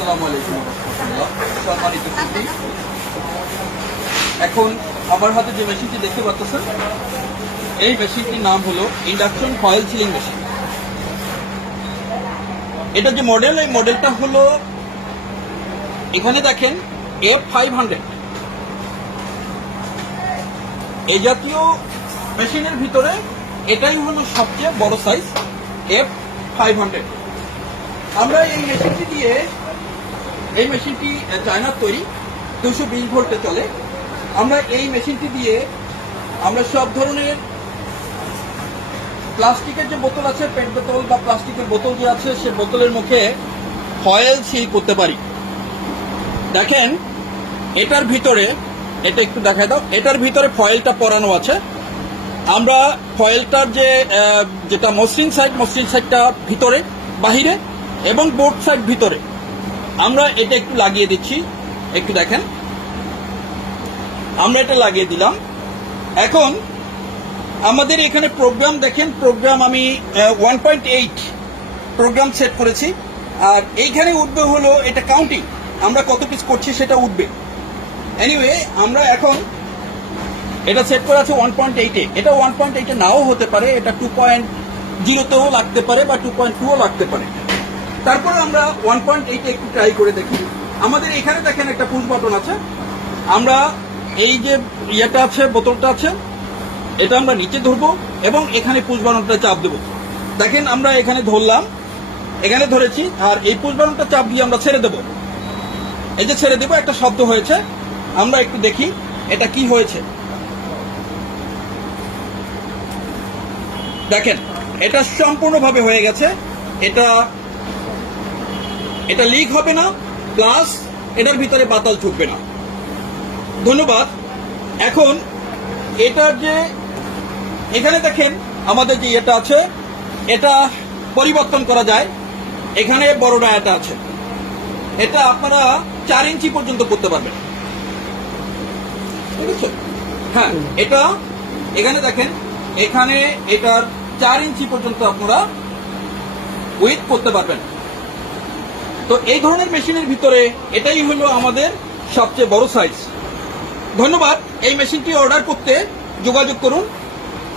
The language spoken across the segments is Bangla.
আসসালামু আলাইকুম রাহমাতুল্লাহ। সম্মানিত সুধী, এখন আমার হাতে যে মেশিনটি দেখতে পাচ্ছেন, এই মেশিনটির নাম হলো ইন্ডাকশন কয়েল সিলিং মেশিন। এটা যে মডেল, এই মডেলটা হলো, এখানে দেখেন F500। এই জাতীয় মেশিনের ভিতরে এটাই হলো সবচেয়ে বড় সাইজ, F500। আমরা এই মেশিনটি চায়নার তৈরি, 220 ভোল্টে চলে। আমরা এই মেশিনটি দিয়ে আমরা সব ধরনের প্লাস্টিকের যে বোতল আছে, পেট বোতল বা প্লাস্টিকের বোতল যে আছে, সে বোতলের মুখে ফয়েল সিল করতে পারি। দেখেন এটার ভিতরে, এটা একটু দেখাই দাও, এটার ভিতরে ফয়েলটা পরানো আছে। আমরা ফয়েলটার যেটা মসৃণ সাইডটা ভিতরে, বাহিরে, এবং বোর্ড সাইড ভিতরে আমরা এটা একটু লাগিয়ে দিচ্ছি। একটু দেখেন, আমরা এটা লাগিয়ে দিলাম। এখন আমাদের এখানে প্রোগ্রাম দেখেন, প্রোগ্রাম আমি 1.8 প্রোগ্রাম সেট করেছি। আর এইখানে উঠবে হলো এটা কাউন্টিং, আমরা কত পিস করছি সেটা উঠবে। এনিওয়ে, আমরা এখন এটা সেট করা আছে 1.8-এ। এটা 1.8-এ নাও হতে পারে, এটা 2.0-তেও লাগতে পারে বা 2.2-ও লাগতে পারে। তারপরে আমরা 1.8-এ একটু ট্রাই করে দেখি। আমাদের এখানে দেখেন একটা পুশ বাটন আছে। আমরা এই যে ইয়েটা আছে, বোতলটা আছে, এটা আমরা নিচে ধরবো এবং এখানে পুশ বাটনটা চাপ দেবো। দেখেন আমরা এখানে ধরলাম, এখানে ধরেছি, আর এই পুশ বাটনটা চাপ দিয়ে আমরা ছেড়ে দেবো। এই যে ছেড়ে দেবো, একটা শব্দ হয়েছে। আমরা একটু দেখি এটা কি হয়েছে। দেখেন এটা সম্পূর্ণভাবে হয়ে গেছে। এটা লিক হবে না, প্লাস এটার ভিতরে বাতাস ঢুকবে না। ধন্যবাদ। এখন এটার যে এখানে দেখেন আমাদের যে এটা আছে, এটা পরিবর্তন করা যায়। এখানে বড় ডায়াটা আছে, এটা আপনারা 4 ইঞ্চি পর্যন্ত করতে পারবেন। ঠিক আছে? হ্যাঁ, এটা এখানে দেখেন, এখানে এটার 4 ইঞ্চি পর্যন্ত আপনারা উইথ করতে পারবেন। তো এই ধরনের মেশিনের ভিতরে এটাই হলো আমাদের সবচেয়ে বড় সাইজ। ধন্যবাদ। এই মেশিনটি অর্ডার করতে যোগাযোগ করুন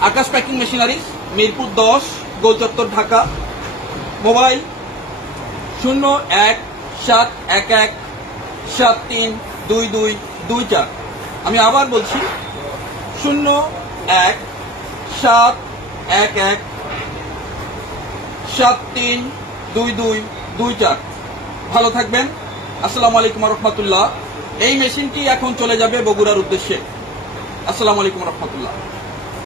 আকাশ প্যাকিং মেশিনারিজ, মিরপুর 10, গোলচত্বর, ঢাকা। মোবাইল 017117322224। আমি আবার বলছি 017117322224। ভালো থাকবেন। আসসালামু আলাইকুম রহমতুল্লাহ। এই মেশিনটি এখন চলে যাবে বগুড়ার উদ্দেশ্যে। আসসালামু আলাইকুম রহমতুল্লাহ।